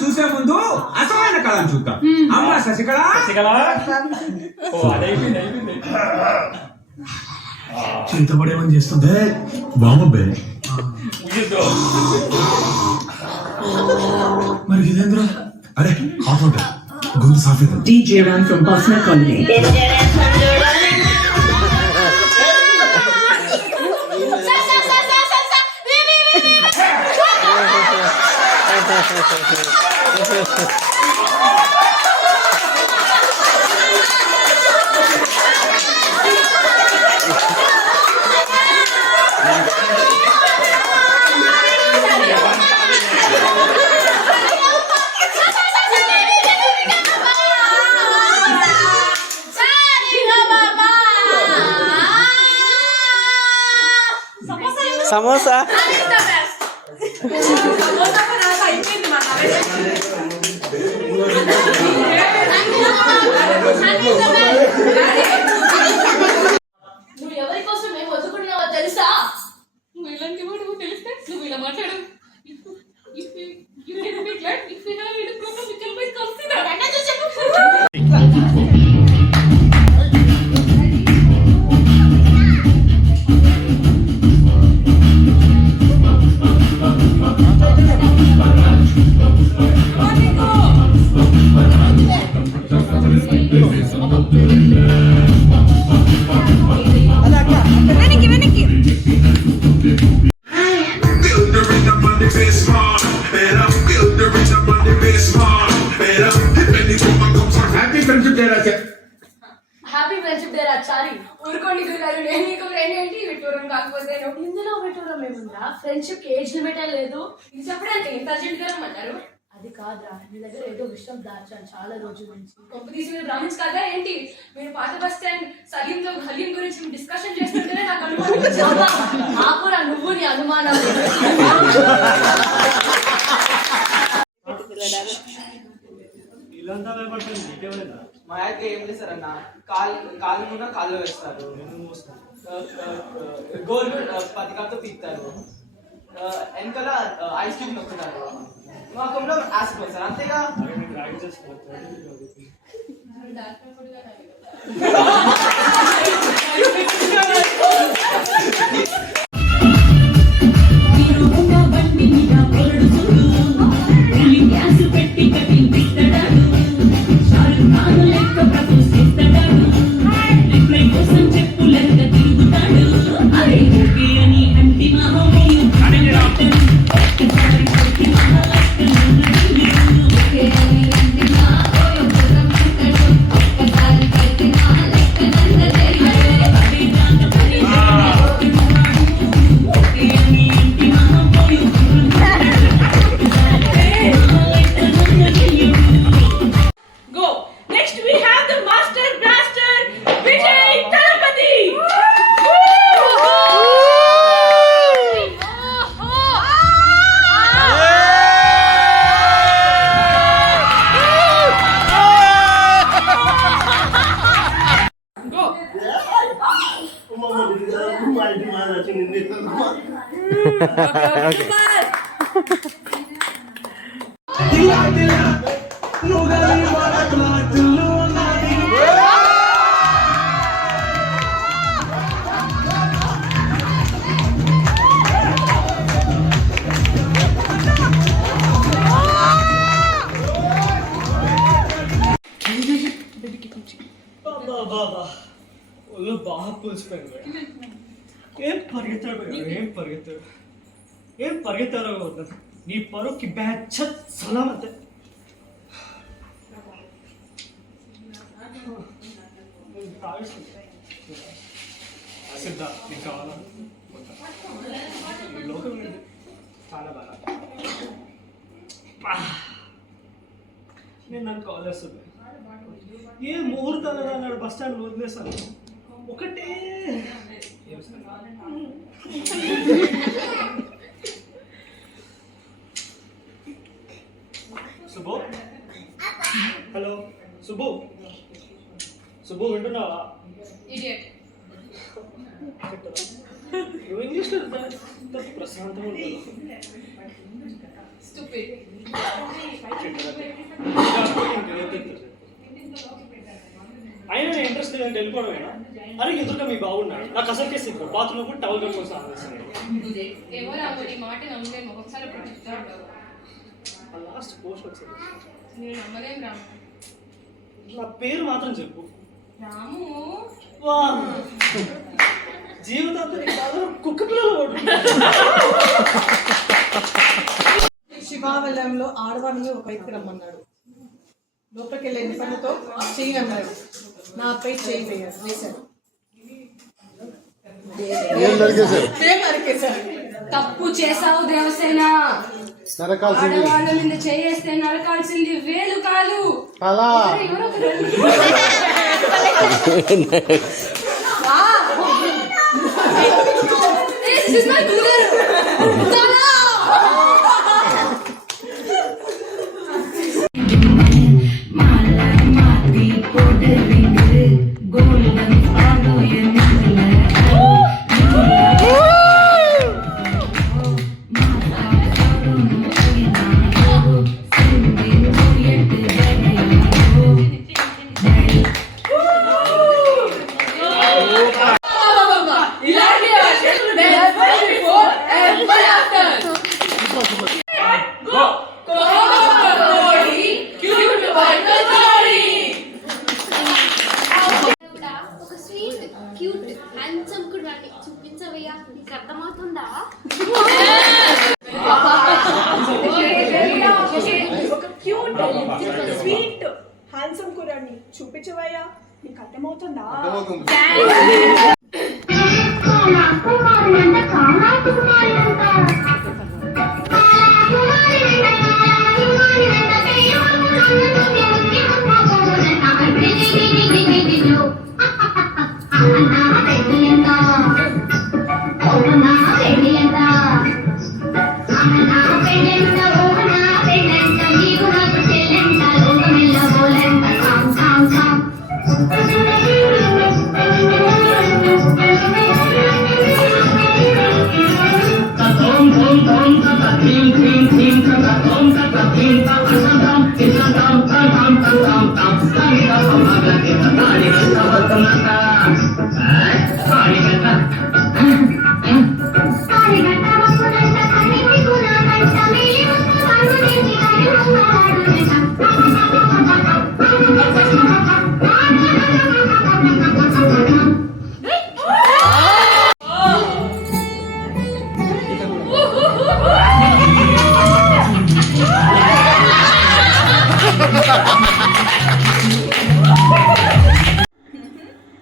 చూసే ముందు అసలైన కళను చూద్దాం. అమ్మ శశికళ చింతపడేమని చేస్తుంది బాగుంది మరి ఇదేంద్ర అరే హాఫ్ ఉంటా గొంతు సాఫీ DJ Ram from Basna Colony. Samosa నువ్వు ఎవరి కోసం మేము వదులుకుంటున్నావో తెలుసా? నువ్వు ఇలాంటి వాడు తెలిస్తే నువ్వు ఇలా మాట్లాడు. Happy friendship day Rachari. ఊరుకోండి గురుగారు, నేను నీకు ఫ్రెండ్ ఏంటి విట్టూరం కాకపోతే ఇందులో విట్టూరం ఏముందా? ఫ్రెండ్షిప్ ఏజ్ లిమిట్ లేదు. ఇది చెప్పడానికి ఇంత అర్జెంట్ గా రమ్మంటారు? అది కాదురా, మీ దగ్గర ఏదో విషయం దాచాను చాలా రోజుల నుంచి. గొప్ప తీసి మీరు బ్రాహ్మణ్స్ కాదా ఏంటి? మీరు పాత బస్ స్టాండ్ సలీంతో హలీం గురించి డిస్కషన్ చేస్తుంటేనే నాకు అనుమానం. ఆకురా నువ్వు నీ అనుమానం. మా యాక్ట్ ఏం చేస్తారన్న, కాలు మీద కాళ్ళు వేస్తారు, గోల్ పతికాలతో పీకుతారు, వెనకాల ఐస్ క్రీమ్ నొక్కుతారు, మాకంలో యాసిడ్ పోస్తారు. అంతేగా ఒళ్ళు బాగా పూసిపోయింది. ఏం పరిగెత్తారో నీ పరుకి బ్యాచ్ సలామతే. సిద్ధ నీకు కావాలా ఈ లోకం ఉంది చాలా బాగా నేను నాకు కాల్ చేస్తుంది ఏ ముహూర్తాలు అన్నాడు బస్ స్టాండ్ వదిలేసాను ఒకటే సుబ్బు హలో సుబ్బు సుబ్బు వింటున్నావా ఇడియట్ నువ్వు ఇంగ్లీష్లో ప్రశాంతంగా ఉంటావు స్టూపిడ్ అయినా నేను ఇంట్రెస్ట్ లేదంటే వెళ్ళిపోవడమేనా అరే ఎదురుగా మీ బాగున్నాడు నాకు అసలు కేసు ఇప్పుడు బాత్రూమ్ కూడా టవల్ కట్టుకొని స్నానం చేస్తాను ఏమో రాము నీ మాట నమ్మలేము ఒకసారి అప్పుడు చెప్తా ఉంటావు లాస్ట్ పోస్ట్ వచ్చింది నేను నమ్మలేం రాము నా పేరు మాత్రం చెప్పు రాము వా జీవితాంతం కుక్క పిల్లలు శివాలయంలో ఆడవారిని ఒక వ్యక్తి రమ్మన్నాడు. లోపలికి వెళ్ళే నిపన్నతో చెయ్యి అన్నాడు. నాపై చేయి వేశాడు. నరికేశారు. తప్పు చేసావు దేవసేన. ఆడవాళ్ళ మీద చేయేస్తే నరకాల్సింది వేలు కాలు. This is my brother. Sweet handsome కుర్రాడిని చూపించవయ్యా, నీకు అర్థమవుతుందా?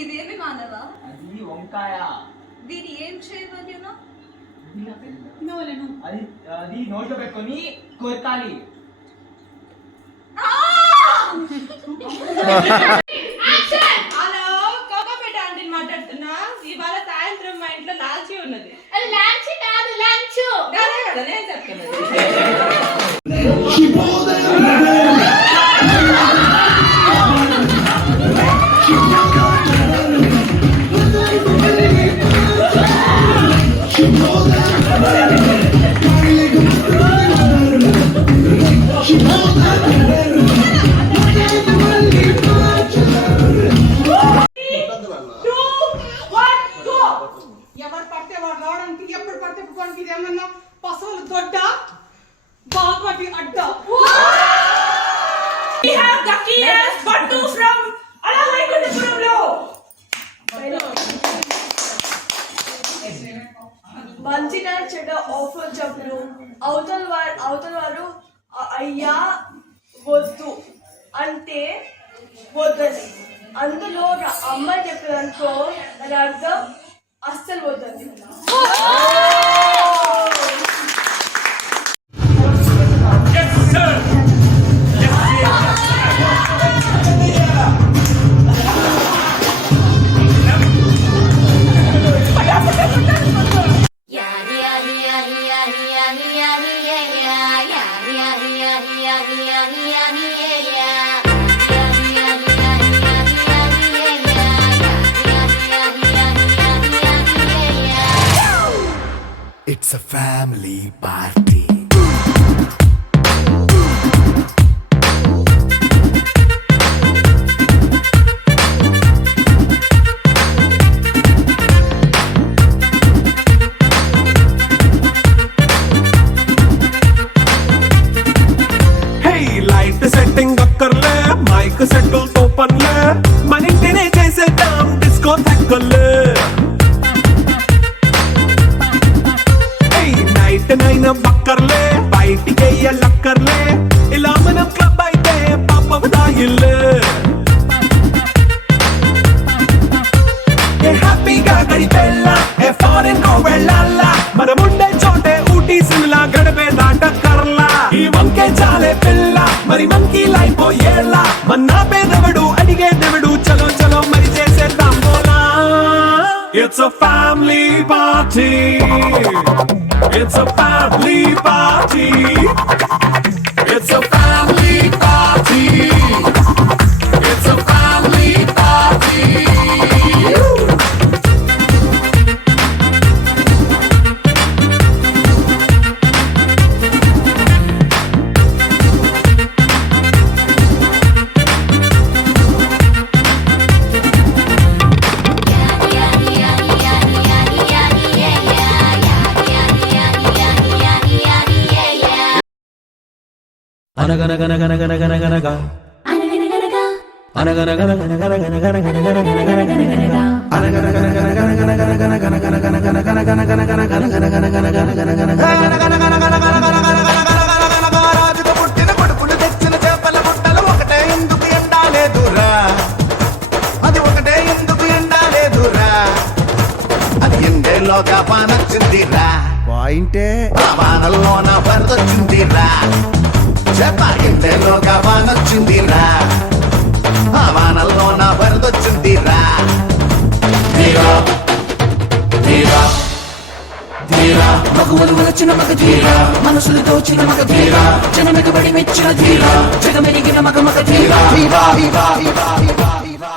ఇదేమి మానవా? అది వంకాయ. దీన్ని ఏం చేయవలెను? అది నోట్లో పెట్టుకొని కొరకాలి. హలో, కోకోపేట ఆంటీని మాట్లాడుతున్నా. ఇవాళ సాయంత్రం మా ఇంట్లో లాల్చి ఉన్నది. లాంచ్ కాదు లంచ్. అదే కదా నేను చెప్తున్నది. ఎవరు పడితే వాడు రావడానికి, ఎప్పుడు పడితే పోవడానికి ఇదేమన్నా పశువులు దొడ్డ బాగుపట్టి అడ్డ. We have the clearest Battu from Alavaikunthapuramlo. మంచిగా చెడ్డ ఆఫర్ చెప్పు. అవతల వారు అయ్యా వద్దు అంటే వద్దని, అందులో ఒక అమ్మాయి చెప్పేదనుకో దాని అర్థం అస్సలు పోతుంది. It's a family party. Hey, light setting అక్కర్లే మైక్ సెట్టిల్ తో పనిలే మన ఇంటినే చేసేద్దాం డిస్కో థక్కర్లే నైట్ నైన్ బక్కర్లే బయటికి లక్కర్లే ఇలా మనం క్లబ్ అయితే పాప దాయిల్లే హ్యాపీగా గడిపెల్లా ఫారెన్ కో వెళ్ళాలా మనం ఉండే చోటే ఊటీ సిమ్లా గడిపే దాటక్కర్లా ఈ వంకే చాలే పిల్ల మరి మంకీ లైఫ్ ఏళ్ళ మన్నా పేదవడు అడిగే దేవుడు చలో చలో మరి చేసేద్దాం బోలా it's a family party. It's a family party. It's a family party. It's a family party. రాజుకు పుట్టిన కొడుకులు తెచ్చిన చేపల పుట్టలు ఒకటే ఎందుకు ఎండాలేదురా అది ఒకటే ఎందుకు ఎండాలేదురా అది ఎండేలోగా పానొచ్చిందిరా పాయింటే ఆ వానల్లోన వరదొచ్చిందిరా చేప ఎండేలోగా వానొచ్చిందిరా ఆ వానల్లోన వరదొచ్చిందిరా ధీరా ధీరా ధీరా మగువలు వలచిన మగ ధీరా మనసులు దోచిన మగ ధీరా జనమెగబడి మెచ్చిన ధీరా జగమెరిగిన మగ మగ ధీరా ధీరా ధీరా ధీరా ధీరా ధీరా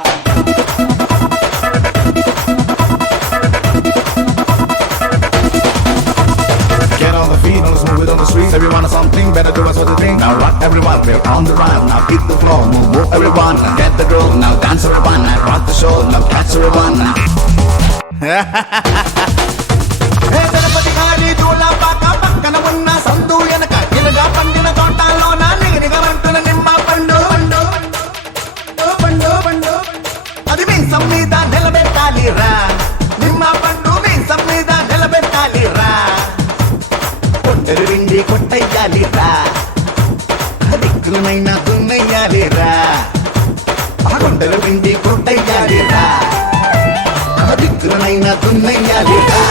Get on the feet, on the smooth on the streets. Everyone has something, better do us other thing. Now rock everyone, we're on the run. Now beat the floor, move everyone. Get the groove, now dance everyone. Now rock the show, now catch everyone. Hey, Tirupati Gali, Dula Paka, Pakkana Unna, Sandu Yanaka, Ilaga Pandina Tottalona, Nigga Vantuna Nimma Pandu, Pandu, Pandu, Pandu. Adi means Samnida, Nelabetali Ra. Nimma Pandu means Samnida, Nelabetali Ra. కొట్టెరువిండి కొట్టయ్యాలిరా దిక్కులనైనా దున్నయ్యాలిరా కొండలు విండి కొట్టయ్యాలిరా దిక్కులనైనా దున్నయ్యాలిరా